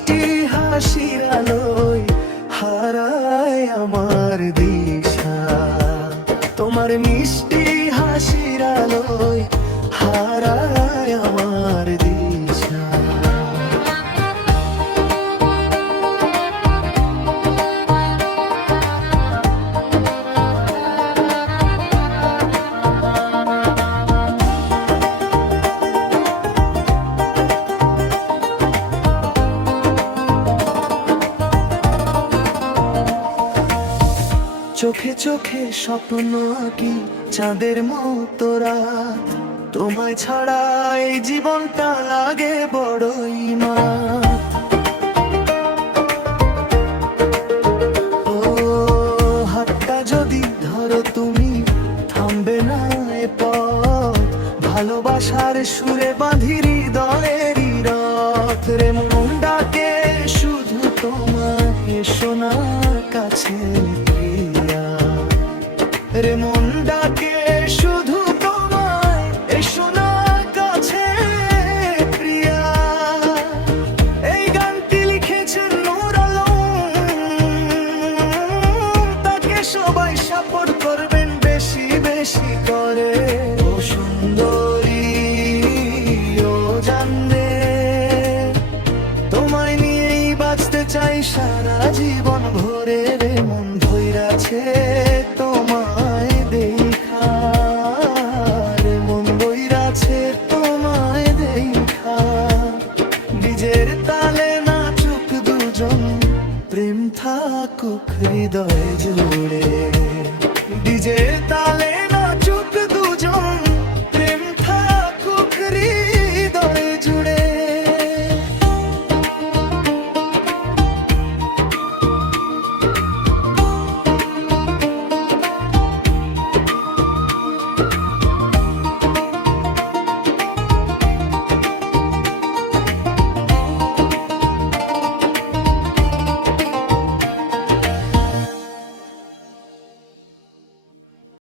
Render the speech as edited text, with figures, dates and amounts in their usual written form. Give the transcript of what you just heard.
মিষ্টি হাসির আলোয় হারায় আমার দিশা, তোমার মিষ্টি হাসির আলোয় হারায় আমার দিশা। চোখে চোখে স্বপ্ন আঁকি চাঁদের মতো রাত, তোমায় ছাড়া এই জীবনটা লাগে বড়ই মা। ও হাতটা যদি ধরো তুমি থামবে না এ পথ, ভালোবাসার সুরে বাঁধি হৃদয়েরই রথ রে। মন ডাকে শুধু তোমায় শোনার কাছে রে, মন ডাকে শুধু তোমায় শোনার কাছে প্রিয়া। এই গানটি লিখেছেন নূর আলম, তাকে সবাই সাপোর্ট করবেন বেশি বেশি করে। ও সুন্দরী ও জানলে, তোমায় নিয়েই বাঁচতে চাই সারা জীবন।